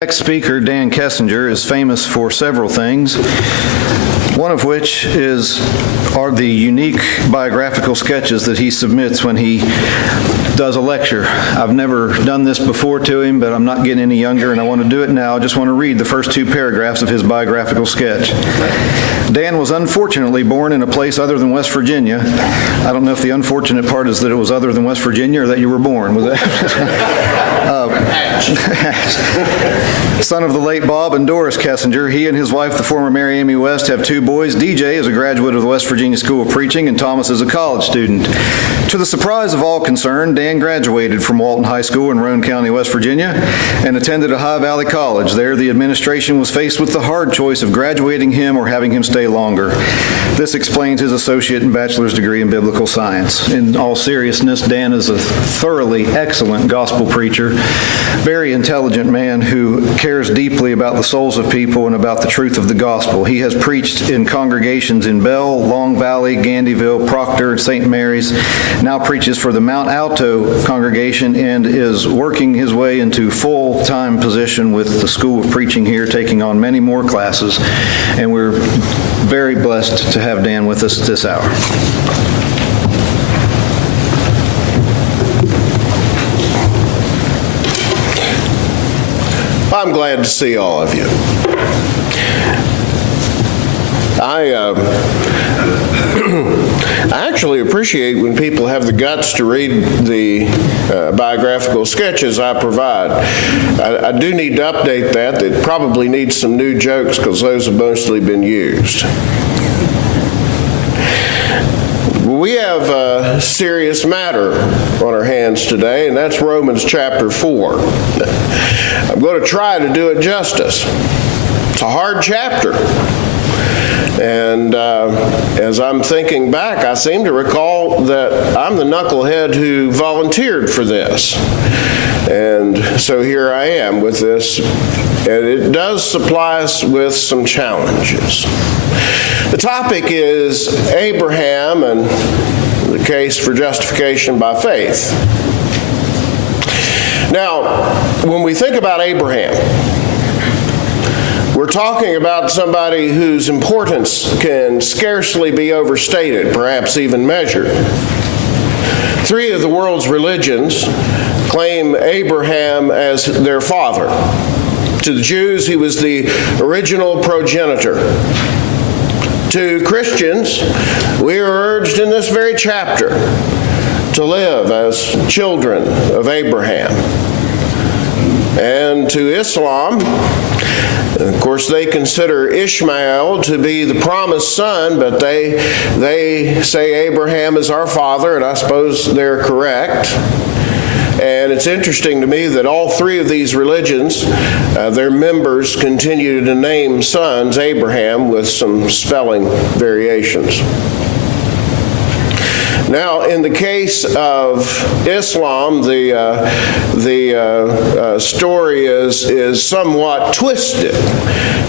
Next speaker, Dan Kessinger, is famous for several things, one of which are the unique biographical sketches that he submits when he does a lecture. I've never done this before to him, but I'm not getting any younger, and I want to do it now. I just want to read the first two paragraphs of his biographical sketch. Dan was unfortunately born in a place other than West Virginia. I don't know if the unfortunate part is that it was other than West Virginia or that you were born. Was that? Son of the late Bob and Doris Kessinger, he and his wife, the former Mary Amy West, have two boys. DJ is a graduate of the West Virginia School of Preaching, and Thomas is a college student. To the surprise of all concerned, Dan graduated from Walton High School in Roane County, West Virginia, and attended Ohio Valley College. There, the administration was faced with the hard choice of graduating him or having him stay longer. This explains his associate and bachelor's degree in biblical science. In all seriousness, Dan is a thoroughly excellent gospel preacher, very intelligent man who cares deeply about the souls of people and about the truth of the gospel. He has preached in congregations in Bell, Long Valley, Gandyville, Proctor, St. Mary's, now preaches for the Mount Alto congregation and is working his way into full-time position with the School of Preaching here, taking on many more classes. And we're very blessed to have Dan with us this hour. I'm glad to see all of you. I actually appreciate when people have the guts to read the biographical sketches I provide. I do need to update that. It probably needs some new jokes because those have mostly been used. We have a serious matter on our hands today, and that's Romans chapter 4. I'm going to try to do it justice. It's a hard chapter. And as I'm thinking back, I seem to recall that I'm the knucklehead who volunteered for this. And so here I am with this. And it does supply us with some challenges. The topic is Abraham and the case for justification by faith. Now, when we think about Abraham, we're talking about somebody whose importance can scarcely be overstated, perhaps even measured. Three of the world's religions claim Abraham as their father. To the Jews, he was the original progenitor. To Christians, we are urged in this very chapter to live as children of Abraham. And to Islam, of course, they consider Ishmael to be the promised son, but they say Abraham is our father, and I suppose they're correct. And it's interesting to me that all three of these religions, their members continue to name sons Abraham with some spelling variations. Now, in the case of Islam, the story is somewhat twisted.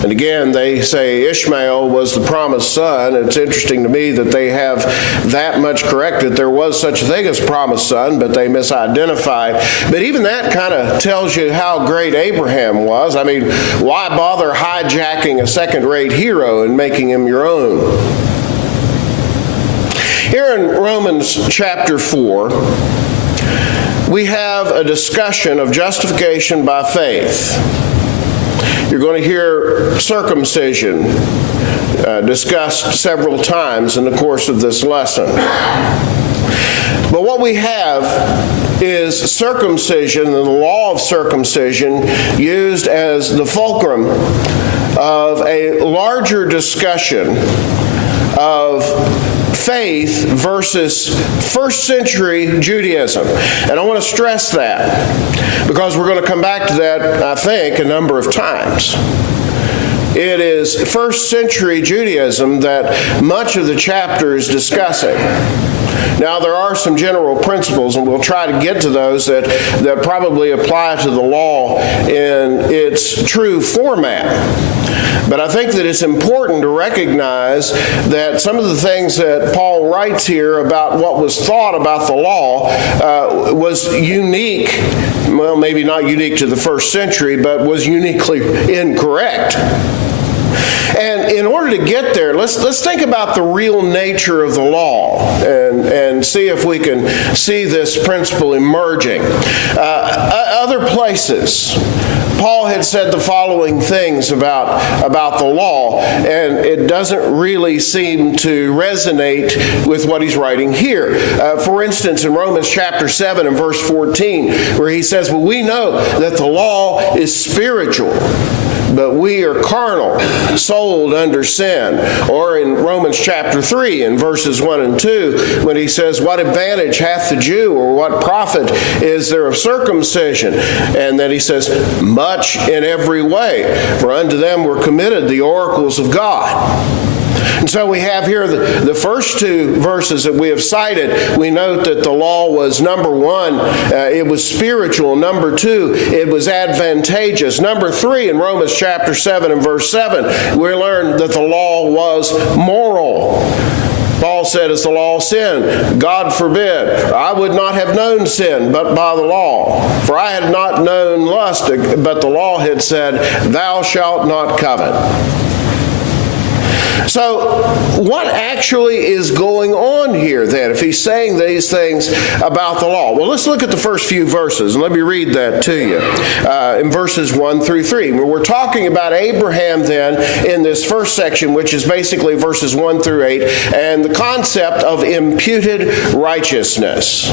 And again, they say Ishmael was the promised son. It's interesting to me that they have that much corrected. There was such a thing as promised son, but they misidentified. But even that kind of tells you how great Abraham was. I mean, why bother hijacking a second-rate hero and making him your own? Here in Romans chapter 4, we have a discussion of justification by faith. You're going to hear circumcision discussed several times in the course of this lesson. But what we have is circumcision and the law of circumcision used as the fulcrum of a larger discussion of faith versus first century Judaism. And I want to stress that because we're going to come back to that, I think, a number of times. It is first century Judaism that much of the chapter is discussing. Now, there are some general principles, and we'll try to get to those that probably apply to the law in its true format. But I think that it's important to recognize that some of the things that Paul writes here about what was thought about the law was unique well, maybe not unique to the first century, but was uniquely incorrect. And in order to get there, let's think about the real nature of the law and see if we can see this principle emerging. Other places, Paul had said the following things about the law, and it doesn't really seem to resonate with what he's writing here. For instance, in Romans chapter 7 and verse 14, where he says, well, we know that the law is spiritual, but we are carnal, sold under sin. Or in Romans chapter 3 in verses 1 and 2, when he says, what advantage hath the Jew, or what profit is there of circumcision? And then he says, much in every way, for unto them were committed the oracles of God. And so we have here the first two verses that we have cited. We note that the law was, number one, it was spiritual. Number two, it was advantageous. Number three, in Romans chapter 7 and verse 7, we learn that the law was moral. Paul said, is the law sin? God forbid. I would not have known sin but by the law. For I had not known lust, but the law had said, thou shalt not covet. So what actually is going on here then, if he's saying these things about the law? Well, let's look at the first few verses, and let me read that to you in verses 1 through 3. We're talking about Abraham then in this first section, which is basically verses 1 through 8, and the concept of imputed righteousness.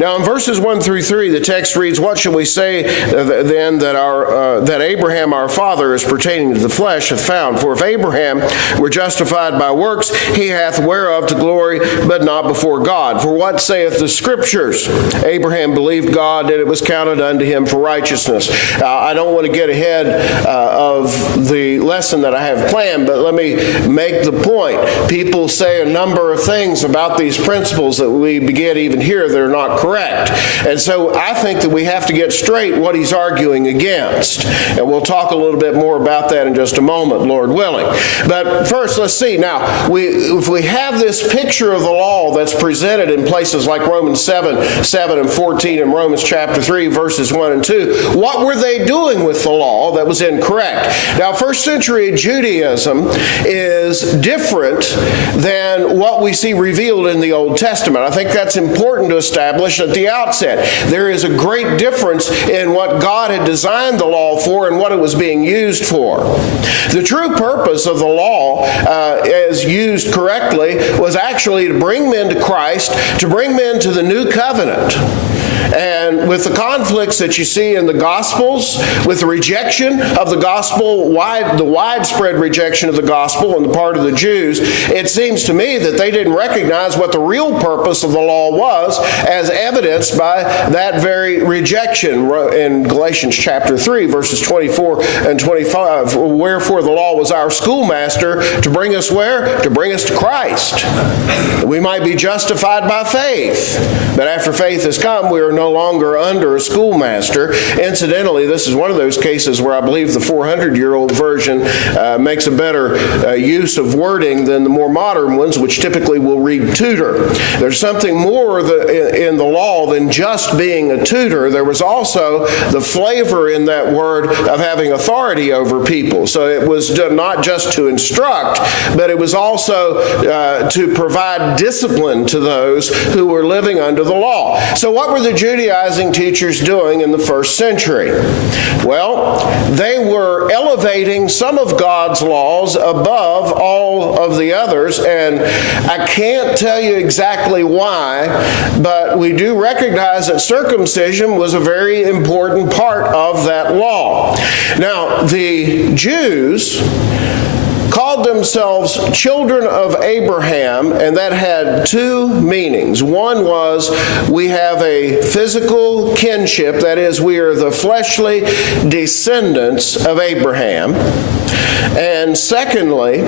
Now, in verses 1 through 3, the text reads, what shall we say then that Abraham our father, as pertaining to the flesh, hath found? For if Abraham were justified by works, he hath whereof to glory, but not before God. For what saith the Scriptures? Abraham believed God, and it was counted unto him for righteousness. I don't want to get ahead of the lesson that I have planned, but let me make the point. People say a number of things about these principles that we begin even here that are not correct. And so I think that we have to get straight what he's arguing against. And we'll talk a little bit more about that in just a moment, Lord willing. But first, let's see. Now, if we have this picture of the law that's presented in places like Romans 7 and 14 and Romans chapter 3, verses 1 and 2, what were they doing with the law that was incorrect? Now, first century Judaism is different than what we see revealed in the Old Testament. I think that's important to establish at the outset. There is a great difference in what God had designed the law for and what it was being used for. The true purpose of the law, as used correctly, was actually to bring men to Christ, to bring men to the new covenant. And with the conflicts that you see in the Gospels, with the rejection of the gospel, the widespread rejection of the gospel on the part of the Jews, it seems to me that they didn't recognize what the real purpose of the law was, as evidenced by that very rejection in Galatians chapter 3, verses 24 and 25. Wherefore the law was our schoolmaster to bring us where? To bring us to Christ. We might be justified by faith, but after faith has come, we are no longer under a schoolmaster. Incidentally, this is one of those cases where I believe the 400-year-old version makes a better use of wording than the more modern ones, which typically will read tutor. There's something more in the law than just being a tutor. There was also the flavor in that word of having authority over people. So it was not just to instruct, but it was also to provide discipline to those who were living under the law. So what were the Judaizing teachers doing in the first century? Well, they were elevating some of God's laws above all of the others, and I can't tell you exactly why, but we do recognize that circumcision was a very important part of that law. Now, the Jews called themselves children of Abraham, and that had two meanings. One was we have a physical kinship, that is, we are the fleshly descendants of Abraham. And secondly,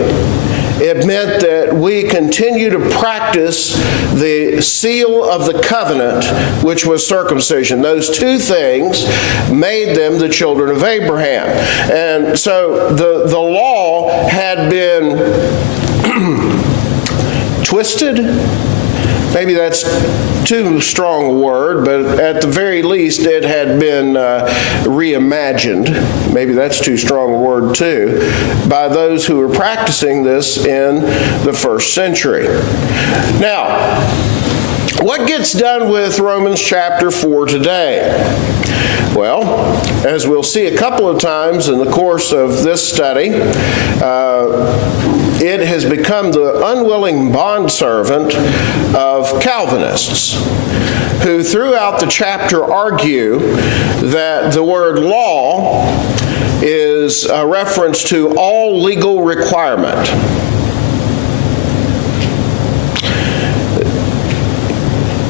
it meant that we continue to practice the seal of the covenant, which was circumcision. Those two things made them the children of Abraham. And so the law had been twisted, Maybe that's too strong a word, but at the very least it had been reimagined. Maybe that's too strong a word too, by those who were practicing this in the first century. Now, what gets done with Romans chapter 4 today? Well, as we'll see a couple of times in the course of this study, it has become the unwilling bondservant of Calvinists, who throughout the chapter argue that the word law is a reference to all legal requirement.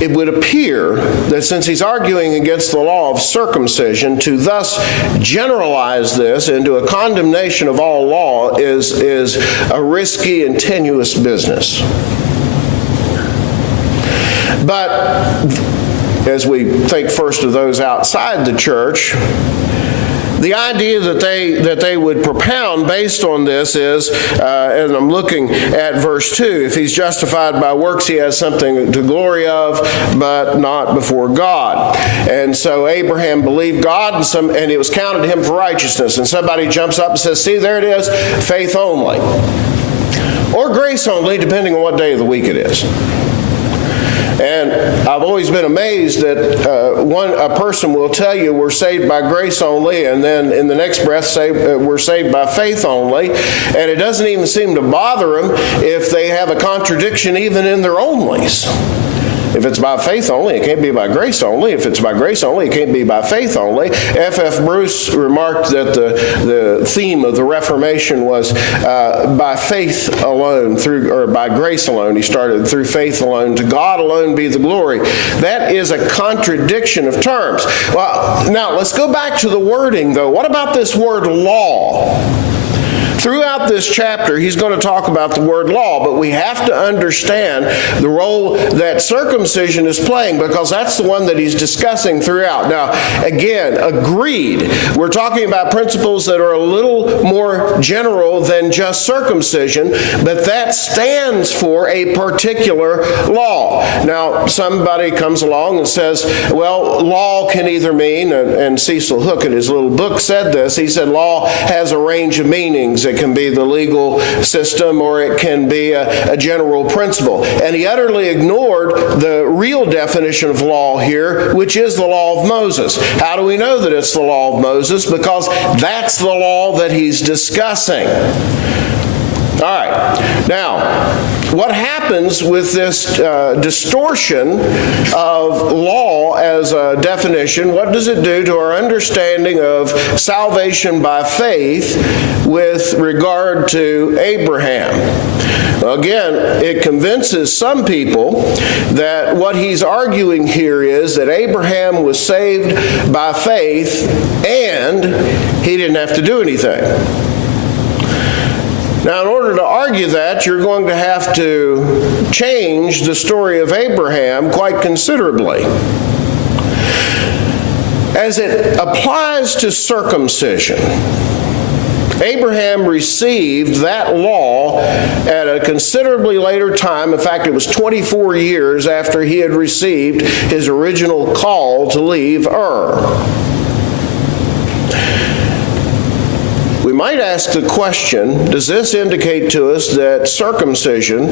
It would appear that since he's arguing against the law of circumcision, to thus generalize this into a condemnation of all law is a risky and tenuous business. But as we think first of those outside the church, the idea that they would propound based on this is, and I'm looking at verse 2, if he's justified by works, he has something to glory of, but not before God. And so Abraham believed God, and it was counted to him for righteousness. And somebody jumps up and says, see, there it is, faith only. Or grace only, depending on what day of the week it is. And I've always been amazed that a person will tell you we're saved by grace only, and then in the next breath say we're saved by faith only, and it doesn't even seem to bother them if they have a contradiction even in their onlys. If it's by faith only, it can't be by grace only. If it's by grace only, it can't be by faith only. F.F. Bruce remarked that the theme of the Reformation was by faith alone, or by grace alone. He started through faith alone. To God alone be the glory. That is a contradiction of terms. Well, now let's go back to the wording, though. What about this word law? Throughout this chapter, he's going to talk about the word law, but we have to understand the role that circumcision is playing, because that's the one that he's discussing throughout. Now, again, agreed, we're talking about principles that are a little more general than just circumcision, but that stands for a particular law. Now, somebody comes along and says, well, law can either mean, and Cecil Hook in his little book said this, he said law has a range of meanings. It can be the legal system, or it can be a general principle. And he utterly ignored the real definition of law here, which is the law of Moses. How do we know that it's the law of Moses? Because that's the law that he's discussing. All right. Now, what happens with this distortion of law as a definition? What does it do to our understanding of salvation by faith with regard to Abraham? Again, it convinces some people that what he's arguing here is that Abraham was saved by faith and he didn't have to do anything. Now, in order to argue that, you're going to have to change the story of Abraham quite considerably. As it applies to circumcision, Abraham received that law at a considerably later time. In fact, it was 24 years after he had received his original call to leave Ur. We might ask the question, does this indicate to us that circumcision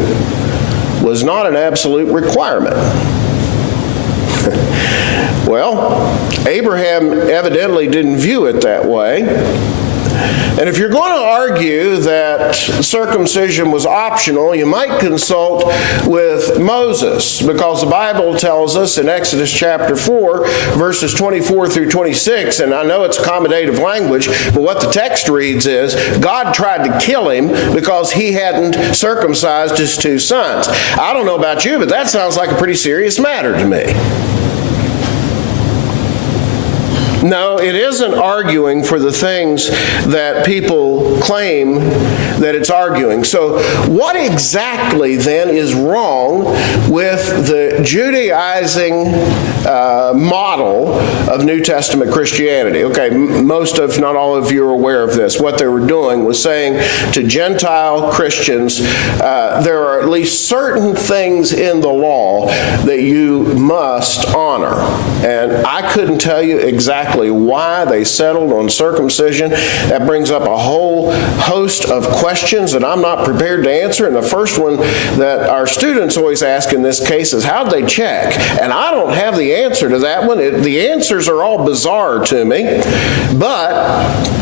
was not an absolute requirement? Well, Abraham evidently didn't view it that way. And if you're going to argue that circumcision was optional, you might consult with Moses, because the Bible tells us in Exodus chapter 4, verses 24 through 26, and I know it's accommodative language, but what the text reads is, God tried to kill him because he hadn't circumcised his two sons. I don't know about you, but that sounds like a pretty serious matter to me. No, it isn't arguing for the things that people claim that it's arguing. So what exactly then is wrong with the Judaizing model of New Testament Christianity. Okay, most if not all of you are aware of this. What they were doing was saying to Gentile Christians, there are at least certain things in the law that you must honor. And I couldn't tell you exactly why they settled on circumcision. That brings up a whole host of questions that I'm not prepared to answer. And the first one that our students always ask in this case is, how'd they check? And I don't have the answer to that one. The answers are all bizarre to me. But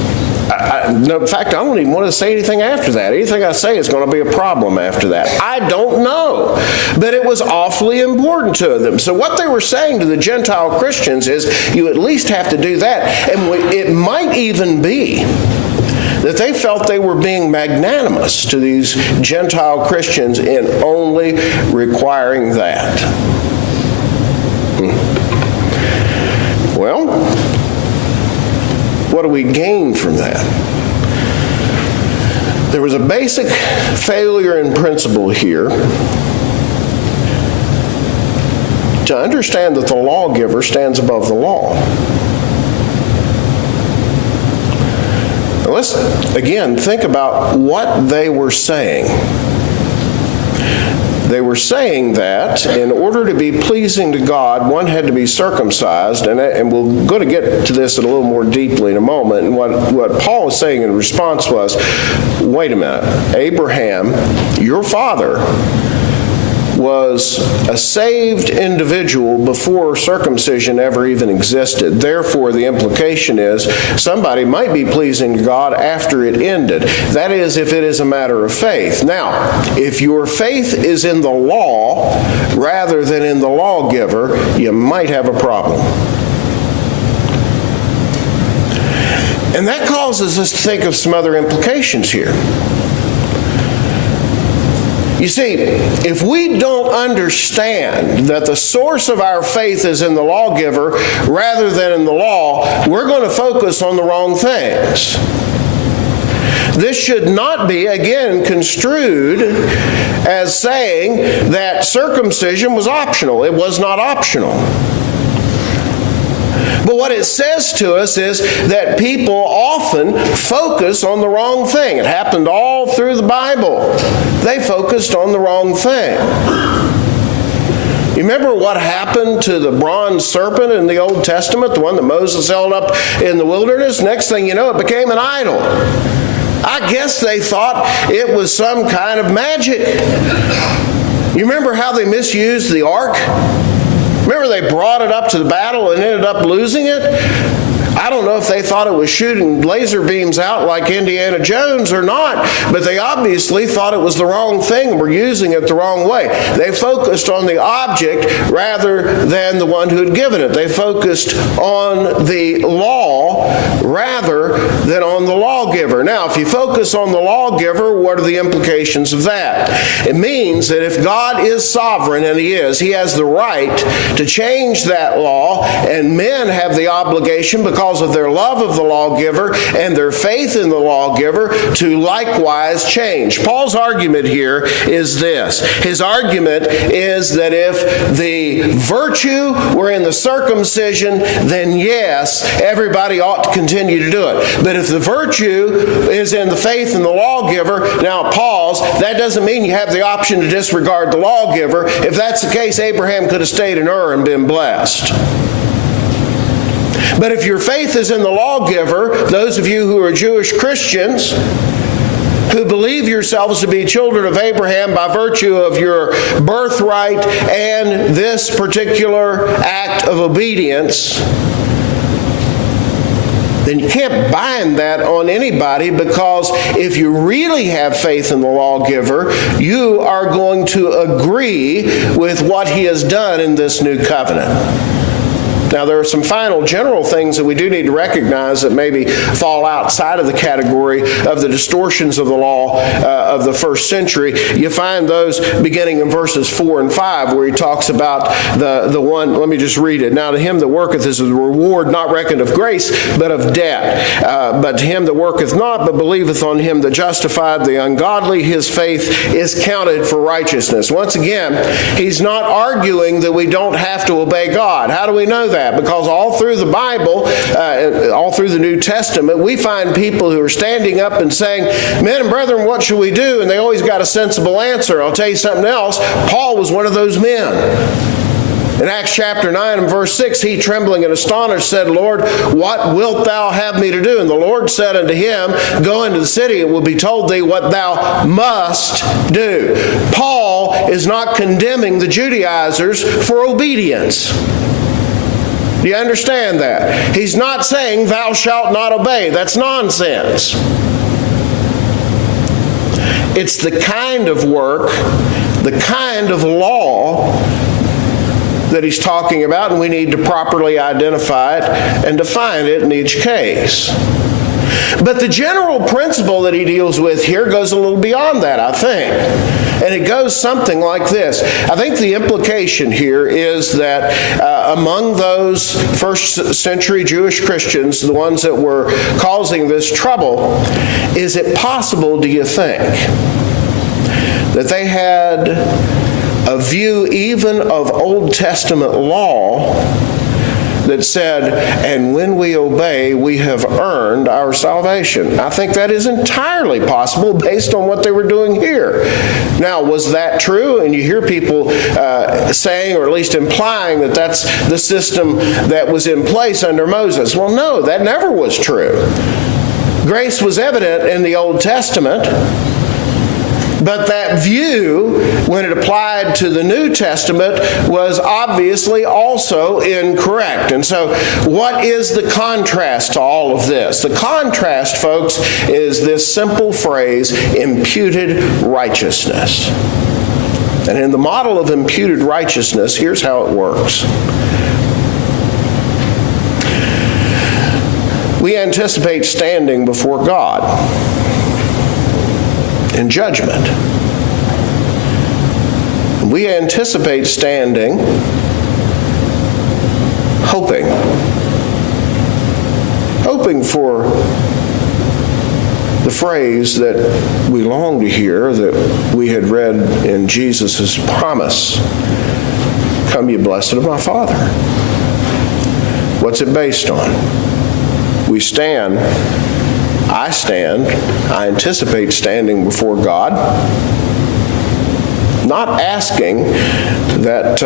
in fact, I don't even want to say anything after that. Anything I say is going to be a problem after that. I don't know. But it was awfully important to them. So what they were saying to the Gentile Christians is, you at least have to do that. And it might even be that they felt they were being magnanimous to these Gentile Christians in only requiring that. Well, what do we gain from that? There was a basic failure in principle here to understand that the lawgiver stands above the law. Now let's, again, think about what they were saying. They were saying that in order to be pleasing to God, one had to be circumcised, and we're going to get to this a little more deeply in a moment. And what Paul was saying in response was, wait a minute, Abraham, your father, was a saved individual before circumcision ever even existed. Therefore, the implication is somebody might be pleasing to God after it ended. That is, if it is a matter of faith. Now, if your faith is in the law rather than in the lawgiver, you might have a problem. And that causes us to think of some other implications here. You see, if we don't understand that the source of our faith is in the lawgiver rather than in the law, we're going to focus on the wrong things. This should not be, again, construed as saying that circumcision was optional. It was not optional. But what it says to us is that people often focus on the wrong thing. It happened all through the Bible. They focused on the wrong thing. You remember what happened to the bronze serpent in the Old Testament, the one that Moses held up in the wilderness? Next thing you know, it became an idol. I guess they thought it was some kind of magic. You remember how they misused the ark? Remember they brought it up to the battle and ended up losing it? I don't know if they thought it was shooting laser beams out like Indiana Jones or not, but they obviously thought it was the wrong thing and were using it the wrong way. They focused on the object rather than the one who had given it. They focused on the law rather than on the lawgiver. Now, if you focus on the lawgiver, what are the implications of that? It means that if God is sovereign, and He is, He has the right to change that law, and men have the obligation, because of their love of the lawgiver and their faith in the lawgiver, to likewise change. Paul's argument here is this. His argument is that if the virtue were in the circumcision, then yes, everybody ought to continue to do it. But if the virtue is in the faith in the lawgiver, now pause, that doesn't mean you have the option to disregard the lawgiver. If that's the case, Abraham could have stayed in Ur and been blessed. But if your faith is in the lawgiver, those of you who are Jewish Christians, who believe yourselves to be children of Abraham by virtue of your birthright and this particular act of obedience, then you can't bind that on anybody, because if you really have faith in the lawgiver, you are going to agree with what he has done in this new covenant. Now, there are some final general things that we do need to recognize that maybe fall outside of the category of the distortions of the law of the first century. You find those beginning in verses 4 and 5, where he talks about the one, let me just read it. Now, to him that worketh is the reward not reckoned of grace, but of debt. But to him that worketh not, but believeth on him that justified the ungodly, his faith is counted for righteousness. Once again, he's not arguing that we don't have to obey God. How do we know that? Because all through the Bible, all through the New Testament, we find people who are standing up and saying, men and brethren, what should we do? And they always got a sensible answer. I'll tell you something else. Paul was one of those men. In Acts chapter 9 and verse 6, he, trembling and astonished, said, Lord, what wilt thou have me to do? And the Lord said unto him, go into the city, it will be told thee what thou must do. Paul is not condemning the Judaizers for obedience. Do you understand that? He's not saying thou shalt not obey. That's nonsense. It's the kind of work, the kind of law that he's talking about, and we need to properly identify it and define it in each case. But the general principle that he deals with here goes a little beyond that, I think. And it goes something like this. I think the implication here is that among those first century Jewish Christians, the ones that were causing this trouble, is it possible, do you think, that they had a view even of Old Testament law that said, and when we obey, we have earned our salvation? I think that is entirely possible based on what they were doing here. Now, was that true? And you hear people saying, or at least implying, that that's the system that was in place under Moses. Well, no, that never was true. Grace was evident in the Old Testament. But that view, when it applied to the New Testament, was obviously also incorrect. And so what is the contrast to all of this? The contrast, folks, is this simple phrase, imputed righteousness. And in the model of imputed righteousness, here's how it works. We anticipate standing before God in judgment. We anticipate standing, hoping for the phrase that we long to hear, that we had read in Jesus' promise, come ye blessed of my Father. What's it based on? We stand, I anticipate standing before God, not asking that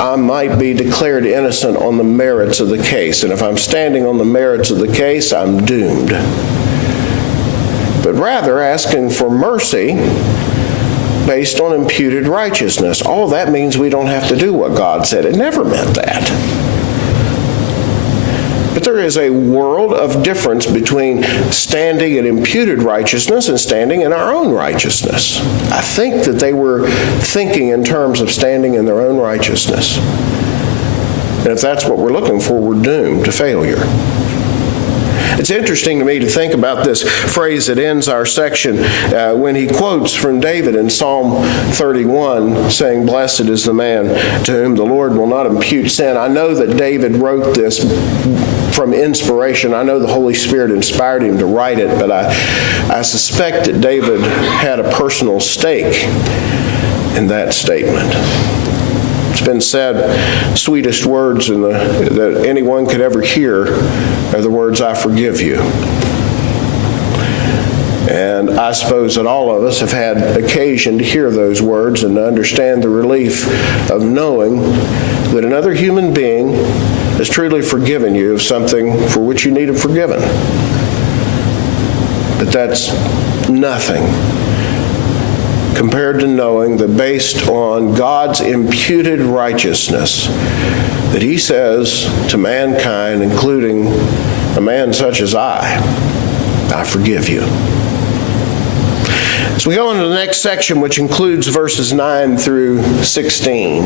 I might be declared innocent on the merits of the case. And if I'm standing on the merits of the case, I'm doomed. But rather asking for mercy based on imputed righteousness. All that means we don't have to do what God said. It never meant that. But there is a world of difference between standing in imputed righteousness and standing in our own righteousness. I think that they were thinking in terms of standing in their own righteousness. And if that's what we're looking for, we're doomed to failure. It's interesting to me to think about this phrase that ends our section when he quotes from David in Psalm 31, saying, blessed is the man to whom the Lord will not impute sin. I know that David wrote this from inspiration. I know the Holy Spirit inspired him to write it, but I suspect that David had a personal stake in that statement. It's been said, sweetest words that anyone could ever hear are the words, I forgive you. And I suppose that all of us have had occasion to hear those words and to understand the relief of knowing that another human being has truly forgiven you of something for which you needed forgiven. But that's nothing compared to knowing that based on God's imputed righteousness, that he says to mankind, including a man such as I forgive you. As we go into the next section, which includes verses 9 through 16,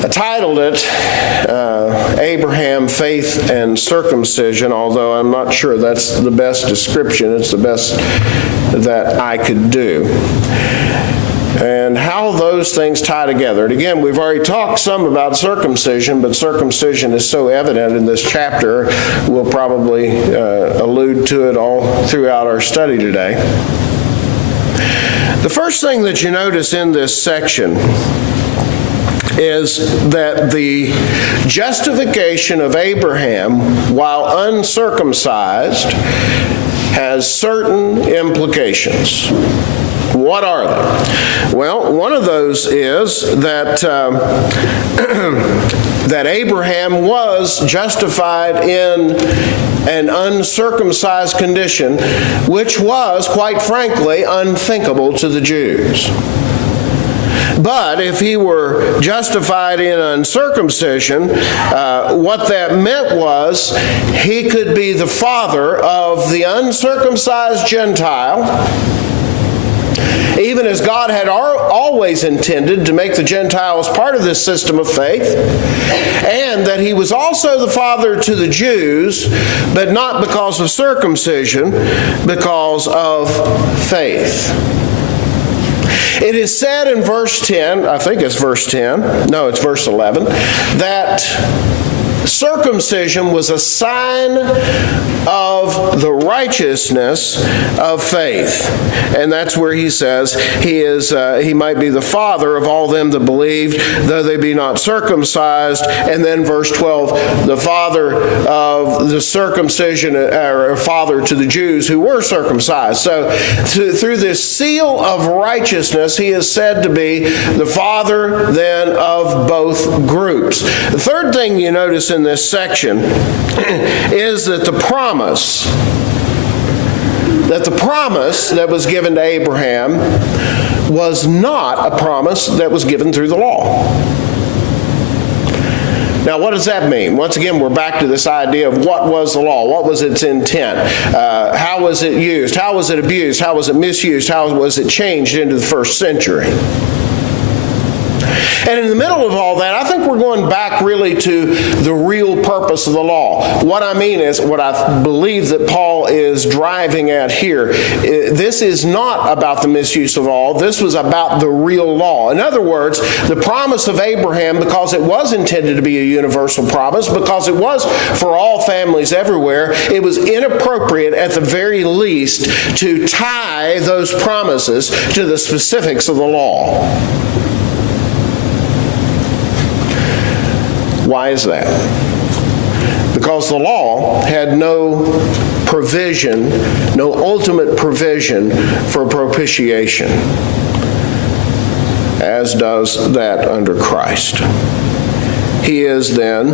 a titled it Abraham, Faith, and Circumcision, although I'm not sure that's the best description. It's the best that I could do. And how those things tie together. And again, we've already talked some about circumcision, but circumcision is so evident in this chapter, we'll probably allude to it all throughout our study today. The first thing that you notice in this section is that the justification of Abraham, while uncircumcised, has certain implications. What are they? Well, one of those is that that Abraham was justified in an uncircumcised condition, which was, quite frankly, unthinkable to the Jews. But if he were justified in uncircumcision, what that meant was he could be the father of the uncircumcised Gentile, even as God had always intended to make the Gentiles part of this system of faith, and that he was also the father to the Jews, but not because of circumcision, because of faith. It is said in verse 10, I think it's verse 10, no, it's verse 11, that circumcision was a sign of the righteousness of faith. And that's where he says he might be the father of all them that believed, though they be not circumcised. And then verse 12, the father of the circumcision, or father to the Jews who were circumcised. So through this seal of righteousness, he is said to be the father then of both groups. The third thing you notice in this section is that the promise that was given to Abraham was not a promise that was given through the law. Now, what does that mean? Once again, we're back to this idea of what was the law? What was its intent? How was it used? How was it abused? How was it misused? How was it changed into the first century? And in the middle of all that, I think we're going back really to the real purpose of the law. What I mean is, what I believe that Paul is driving at here, this is not about the misuse of law. This was about the real law. In other words, the promise of Abraham, because it was intended to be a universal promise, because it was for all families everywhere, it was inappropriate at the very least to tie those promises to the specifics of the law. Why is that? Because the law had no provision, no ultimate provision for propitiation, as does that under Christ. He is then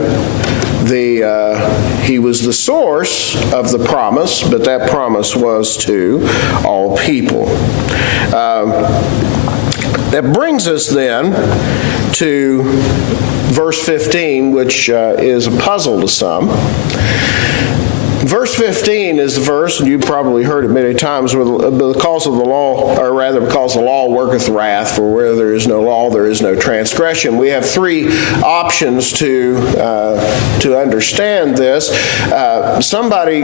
he was the source of the promise, but that promise was to all people. That brings us then to verse 15, which is a puzzle to some. Verse 15 is the verse, and you've probably heard it many times, where because of the law, or rather because the law worketh wrath, for where there is no law, there is no transgression. We have three options to understand this. Somebody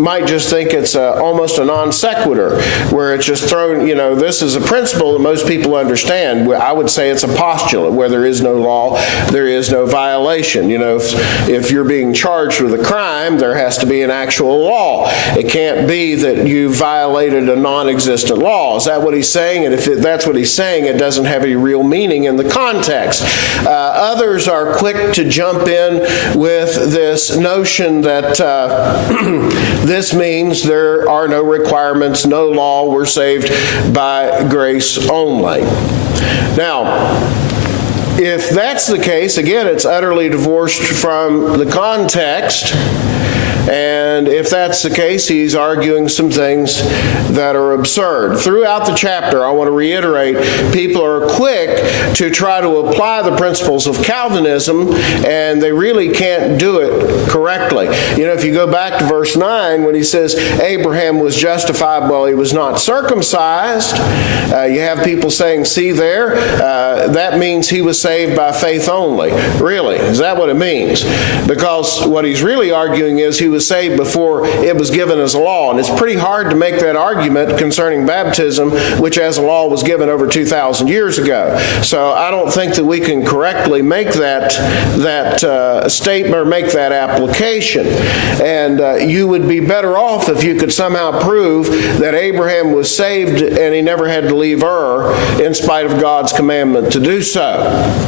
might just think it's almost a non sequitur, where it's just thrown, this is a principle that most people understand. I would say it's a postulate. Where there is no law, there is no violation. If you're being charged with a crime, there has to be an actual law. It can't be that you violated a non-existent law. Is that what he's saying? And if that's what he's saying, it doesn't have any real meaning in the context. Others are quick to jump in with this notion that this means there are no requirements, no law, we're saved by grace only. Now, if that's the case, again, it's utterly divorced from the context. And if that's the case, he's arguing some things that are absurd. Throughout the chapter, I want to reiterate, people are quick to try to apply the principles of Calvinism, and they really can't do it correctly. You know, if you go back to verse 9, when he says Abraham was justified while he was not circumcised, you have people saying, see there, that means he was saved by faith only. Really? Is that what it means? Because what he's really arguing is he was saved before it was given as a law. And it's pretty hard to make that argument concerning baptism, which as a law was given over 2,000 years ago. So I don't think that we can correctly make that statement or make that application. And you would be better off if you could somehow prove that Abraham was saved and he never had to leave Ur in spite of God's commandment to do so.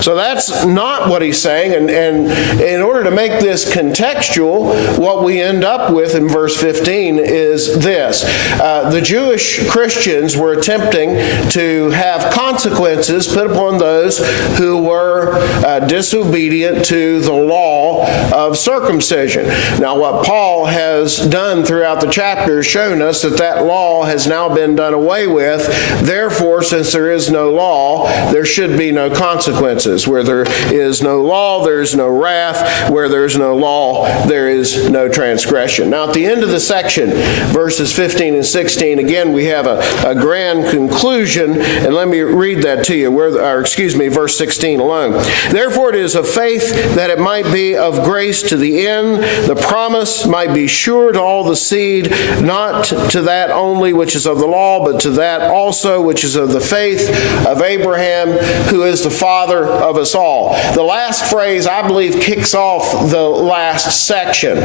So that's not what he's saying, and in order to make this contextual, what we end up with in verse 15 is this. The Jewish Christians were attempting to have consequences put upon those who were disobedient to the law of circumcision. Now, what Paul has done throughout the chapter is shown us that that law has now been done away with. Therefore, since there is no law, there should be no consequences. Where there is no law, there is no wrath. Where there is no law, there is no transgression. Now, at the end of the section, verses 15 and 16, again, we have a grand conclusion, and let me read that to you, verse 16 alone. Therefore, it is of faith that it might be of grace to the end. The promise might be sure to all the seed, not to that only which is of the law, but to that also which is of the faith of Abraham, who is the father of us all. The last phrase, I believe, kicks off the last section.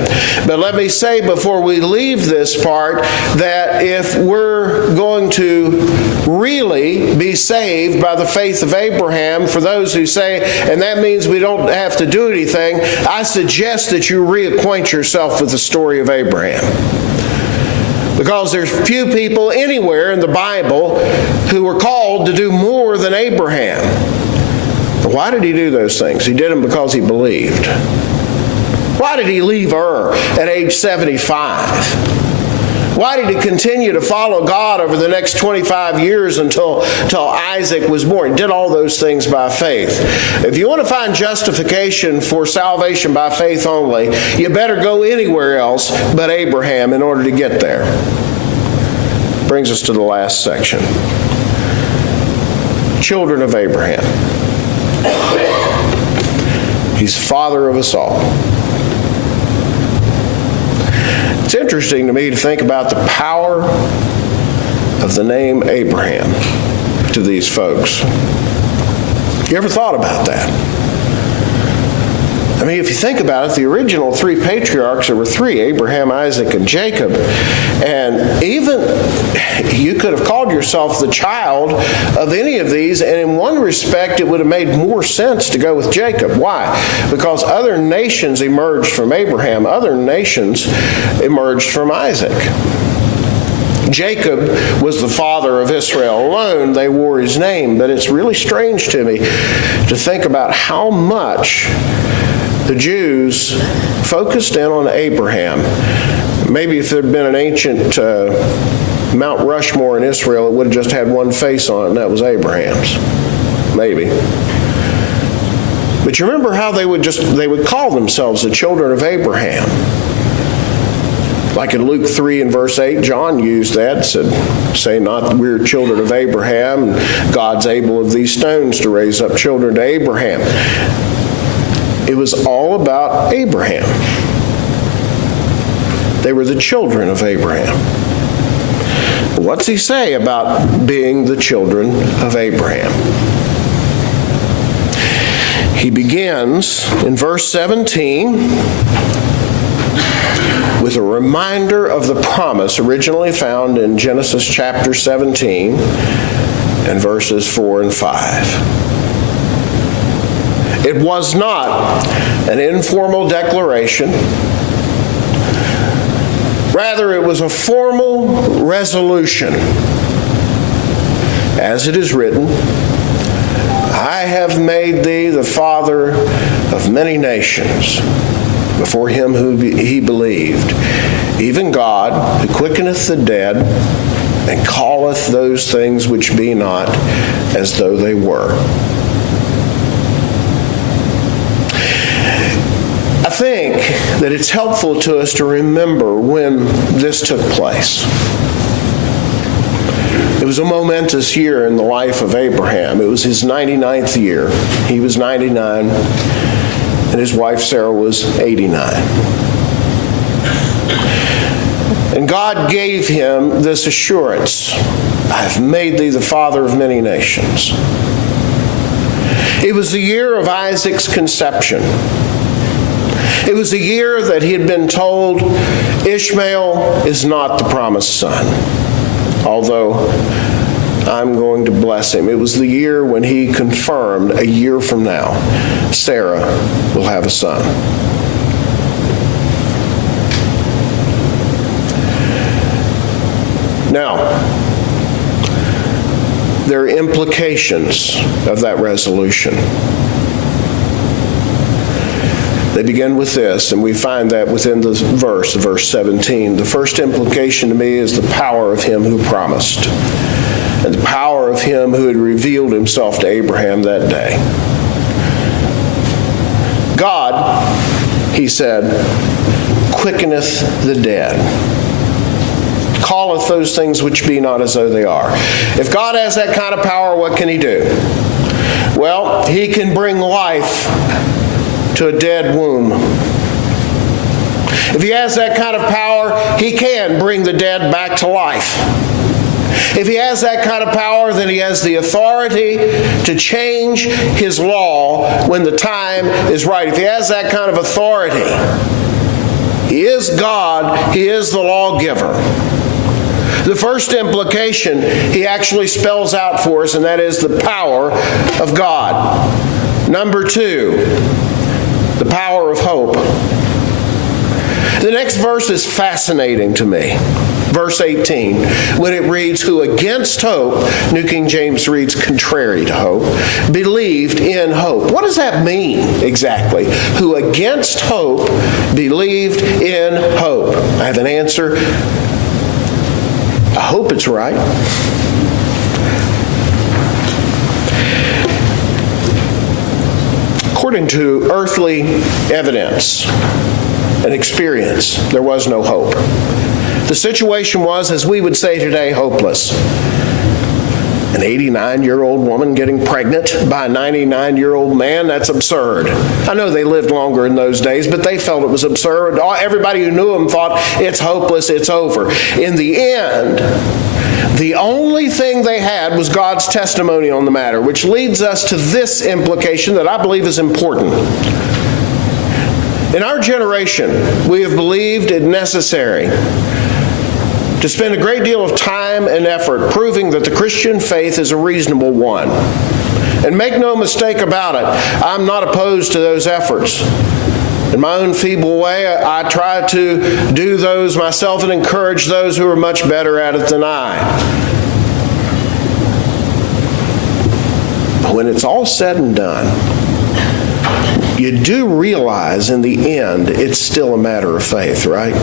But let me say before we leave this part that if we're going to really be saved by the faith of Abraham, for those who say, and that means we don't have to do anything, I suggest that you reacquaint yourself with the story of Abraham. Because there's few people anywhere in the Bible who were called to do more than Abraham. Why did he do those things? He did them because he believed. Why did he leave Ur at age 75? Why did he continue to follow God over the next 25 years until Isaac was born? He did all those things by faith. If you want to find justification for salvation by faith only, you better go anywhere else but Abraham in order to get there. Brings us to the last section. Children of Abraham. He's father of us all. It's interesting to me to think about the power of the name Abraham to these folks. You ever thought about that? I mean, if you think about it, the original three patriarchs, there were three, Abraham, Isaac, and Jacob. And even you could have called yourself the child of any of these, and in one respect, it would have made more sense to go with Jacob. Why? Because other nations emerged from Abraham. Other nations emerged from Isaac. Jacob was the father of Israel alone. They wore his name. But it's really strange to me to think about how much the Jews focused in on Abraham. Maybe if there had been an ancient Mount Rushmore in Israel, it would have just had one face on it, and that was Abraham's. Maybe. But you remember how they would call themselves the children of Abraham. Like in Luke 3 and verse 8, John used that, say not we're children of Abraham, and God's able of these stones to raise up children to Abraham. It was all about Abraham. They were the children of Abraham. What's he say about being the children of Abraham? He begins in verse 17 with a reminder of the promise originally found in Genesis chapter 17 and verses 4 and 5. It was not an informal declaration. Rather, it was a formal resolution. As it is written, I have made thee the father of many nations. before him who he believed, even God, who quickeneth the dead, and calleth those things which be not as though they were. I think that it's helpful to us to remember when this took place. It was a momentous year in the life of Abraham. It was his 99th year. He was 99, and his wife Sarah was 89. And God gave him this assurance: I have made thee the father of many nations. It was the year of Isaac's conception. It was a year that he had been told Ishmael is not the promised son, although I'm going to bless him. It was the year when he confirmed, a year from now, Sarah will have a son. Now, there are implications of that resolution. They begin with this, and we find that within the verse 17. The first implication to me is the power of him who promised, and the power of him who had revealed himself to Abraham that day. God, he said, quickeneth the dead, calleth those things which be not as though they are. If God has that kind of power, what can he do? Well, he can bring life to a dead womb. If he has that kind of power, he can bring the dead back to life. If he has that kind of power, then he has the authority to change his law when the time is right. If he has that kind of authority, he is God, he is the lawgiver. The first implication he actually spells out for us, and that is the power of God. Number two, the power of hope. The next verse is fascinating to me. Verse 18, when it reads, who against hope, New King James reads contrary to hope, believed in hope. What does that mean exactly? Who against hope believed in hope. I have an answer. I hope it's right. According to earthly evidence and experience, there was no hope. The situation was, as we would say today, hopeless. An 89-year-old woman getting pregnant by a 99-year-old man, that's absurd. I know they lived longer in those days, but they felt it was absurd. Everybody who knew them thought, it's hopeless, it's over. In the end, the only thing they had was God's testimony on the matter, which leads us to this implication that I believe is important. In our generation, we have believed it necessary to spend a great deal of time and effort proving that the Christian faith is a reasonable one. And make no mistake about it, I'm not opposed to those efforts. In my own feeble way, I try to do those myself and encourage those who are much better at it than I. But when it's all said and done, you do realize in the end it's still a matter of faith, right?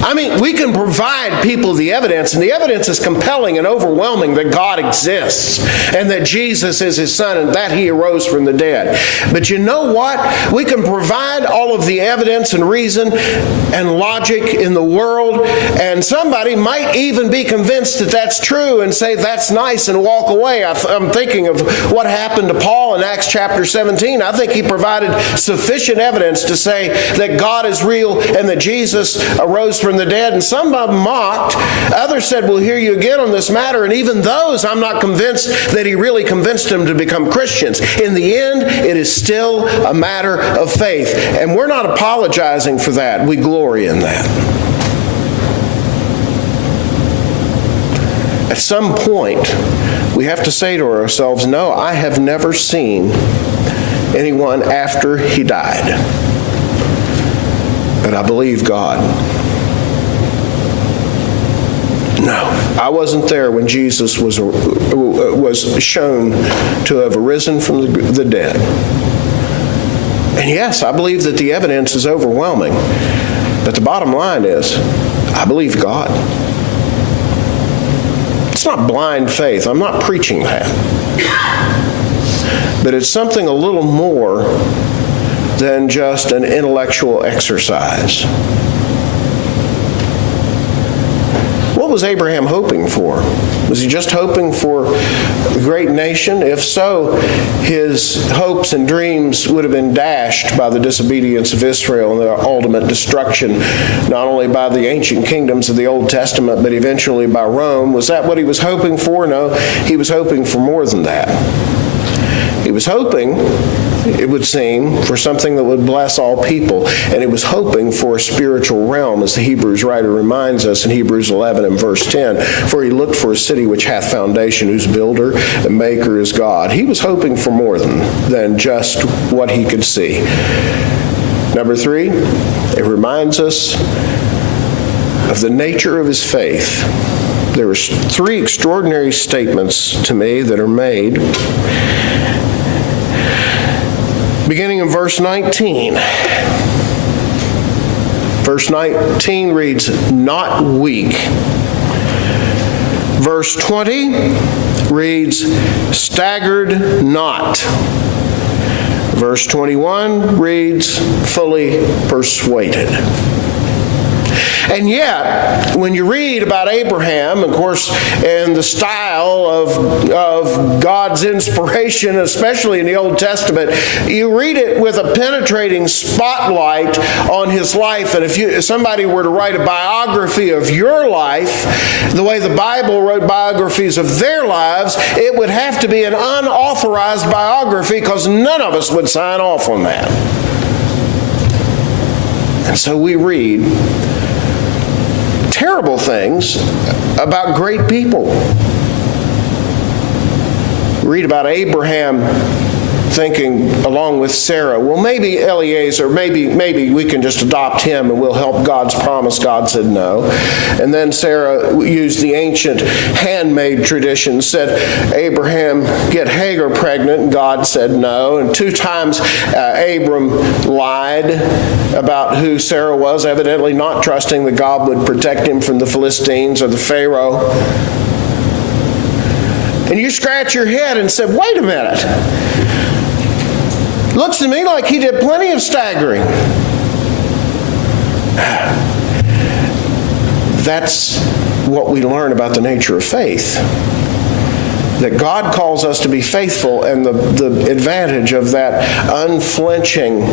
I mean, we can provide people the evidence, and the evidence is compelling and overwhelming that God exists and that Jesus is his son and that he arose from the dead. But you know what? We can provide all of the evidence and reason and logic in the world, and somebody might even be convinced that that's true and say that's nice and walk away. I'm thinking of what happened to Paul in Acts chapter 17. I think he provided sufficient evidence to say that God is real and that Jesus arose from the dead, and some of them mocked. Others said, we'll hear you again on this matter, and even those, I'm not convinced that he really convinced them to become Christians. In the end, it is still a matter of faith, and we're not apologizing for that. We glory in that. At some point, we have to say to ourselves, no, I have never seen anyone after he died, but I believe God. No, I wasn't there when Jesus was shown to have arisen from the dead. And yes, I believe that the evidence is overwhelming. But the bottom line is, I believe God. It's not blind faith. I'm not preaching that. But it's something a little more than just an intellectual exercise. What was Abraham hoping for? Was he just hoping for a great nation? If so, his hopes and dreams would have been dashed by the disobedience of Israel and their ultimate destruction, not only by the ancient kingdoms of the Old Testament, but eventually by Rome. Was that what he was hoping for? No, he was hoping for more than that. He was hoping, it would seem, for something that would bless all people. And he was hoping for a spiritual realm, as the Hebrews writer reminds us in Hebrews 11 and verse 10. For he looked for a city which hath foundation, whose builder and maker is God. He was hoping for more than just what he could see. Number 3, it reminds us of the nature of his faith. There are 3 extraordinary statements to me that are made. Beginning in verse 19. Verse 19 reads, not weak. Verse 20 reads, staggered not. Verse 21 reads, fully persuaded. And yet, when you read about Abraham, of course, in the style of God's inspiration, especially in the Old Testament, you read it with a penetrating spotlight on his life. And if somebody were to write a biography of your life, the way the Bible wrote biographies of their lives, it would have to be an unauthorized biography, because none of us would sign off on that. And so we read terrible things about great people. Read about Abraham thinking, along with Sarah, well, maybe Eliezer, maybe we can just adopt him and we'll help God's promise. God said no. And then Sarah used the ancient handmaid tradition, said, Abraham, get Hagar pregnant, and God said no. And 2 times Abram lied about who Sarah was, evidently not trusting that God would protect him from the Philistines or the Pharaoh. And you scratch your head and said, wait a minute. Looks to me like he did plenty of staggering. That's what we learn about the nature of faith. That God calls us to be faithful, and the advantage of that unflinching,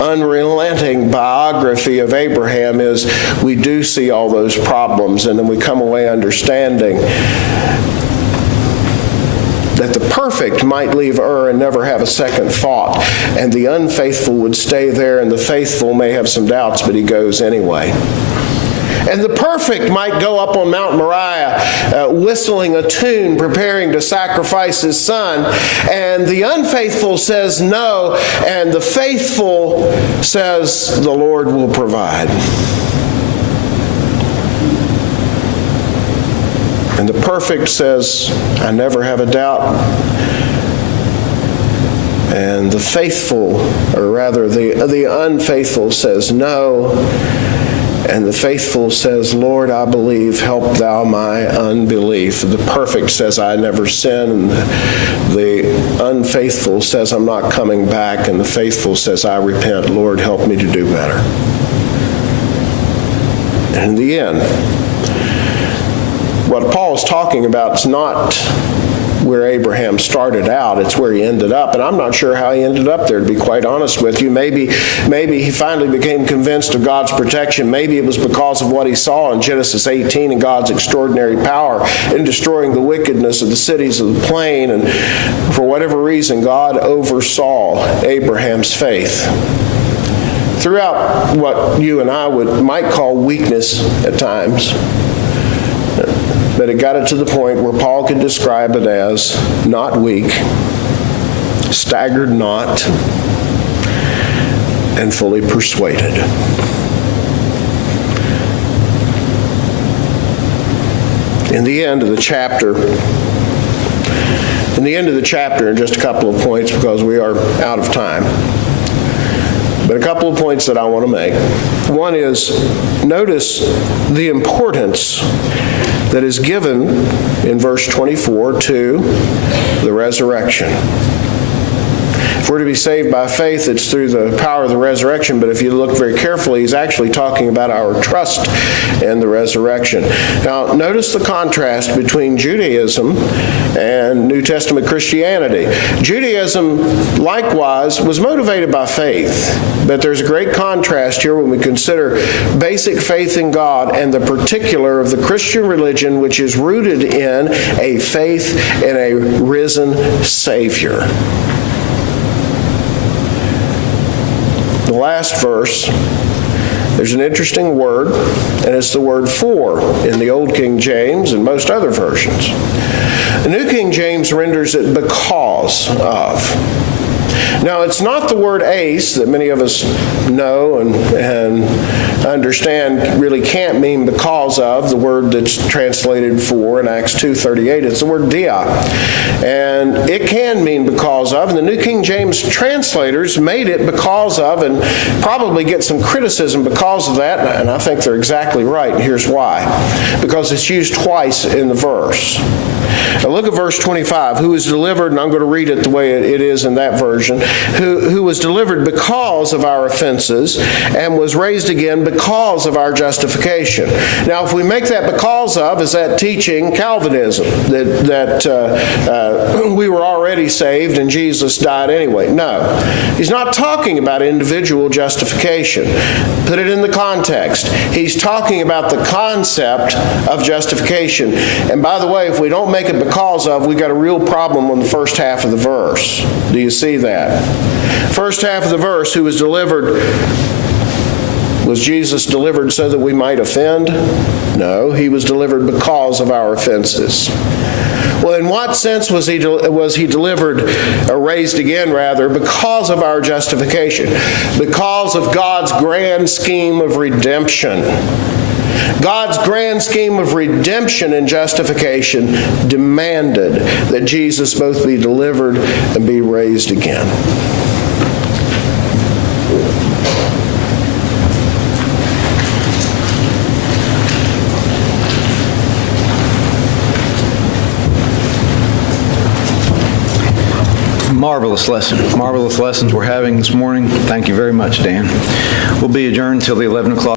unrelenting biography of Abraham is we do see all those problems, and then we come away understanding that the perfect might leave Ur and never have a second thought, and the unfaithful would stay there, and the faithful may have some doubts, but he goes anyway. And the perfect might go up on Mount Moriah whistling a tune, preparing to sacrifice his son, and the unfaithful says no, and the faithful says the Lord will provide. And the perfect says, I never have a doubt. And the faithful, or rather the unfaithful says no. And the faithful says, Lord, I believe, help thou my unbelief. The perfect says, I never sin. And the unfaithful says, I'm not coming back. And the faithful says, I repent. Lord, help me to do better. And in the end, what Paul is talking about is not where Abraham started out, it's where he ended up. And I'm not sure how he ended up there, to be quite honest with you. Maybe he finally became convinced of God's protection. Maybe it was because of what he saw in Genesis 18 and God's extraordinary power in destroying the wickedness of the cities of the plain. And for whatever reason, God oversaw Abraham's faith. Throughout what you and I might call weakness at times, but it got it to the point where Paul could describe it as not weak, staggered not, and fully persuaded. In the end of the chapter, in just a couple of points because we are out of time, But a couple of points that I want to make. One is, notice the importance that is given in verse 24 to the resurrection. If we're to be saved by faith, it's through the power of the resurrection, but if you look very carefully, he's actually talking about our trust in the resurrection. Now, notice the contrast between Judaism and New Testament Christianity. Judaism, likewise, was motivated by faith, but there's a great contrast here when we consider basic faith in God and the particular of the Christian religion, which is rooted in a faith in a risen Savior. The last verse, there's an interesting word, and it's the word for in the Old King James and most other versions. The New King James renders it because of. Now, it's not the word ace that many of us know and understand really can't mean because of, the word that's translated for in Acts 2:38. It's the word dia. And it can mean because of, and the New King James translators made it because of, and probably get some criticism because of that, and I think they're exactly right, and here's why. Because it's used twice in the verse. Now look at verse 25, who was delivered, and I'm going to read it the way it is in that version, who was delivered because of our offenses and was raised again because of our justification. Now, if we make that because of, is that teaching Calvinism, that we were already saved and Jesus died anyway? No. He's not talking about individual justification. Put it in the context. He's talking about the concept of justification. And by the way, if we don't make it because of, we've got a real problem on the first half of the verse. Do you see that? First half of the verse, who was delivered, was Jesus delivered so that we might offend? No, he was delivered because of our offenses. Well, in what sense was he delivered, or raised again rather, because of our justification? Because of God's grand scheme of redemption. God's grand scheme of redemption and justification demanded that Jesus both be delivered and be raised again. Marvelous lesson. Marvelous lessons we're having this morning. Thank you very much, Dan. We'll be adjourned till the 11 o'clock.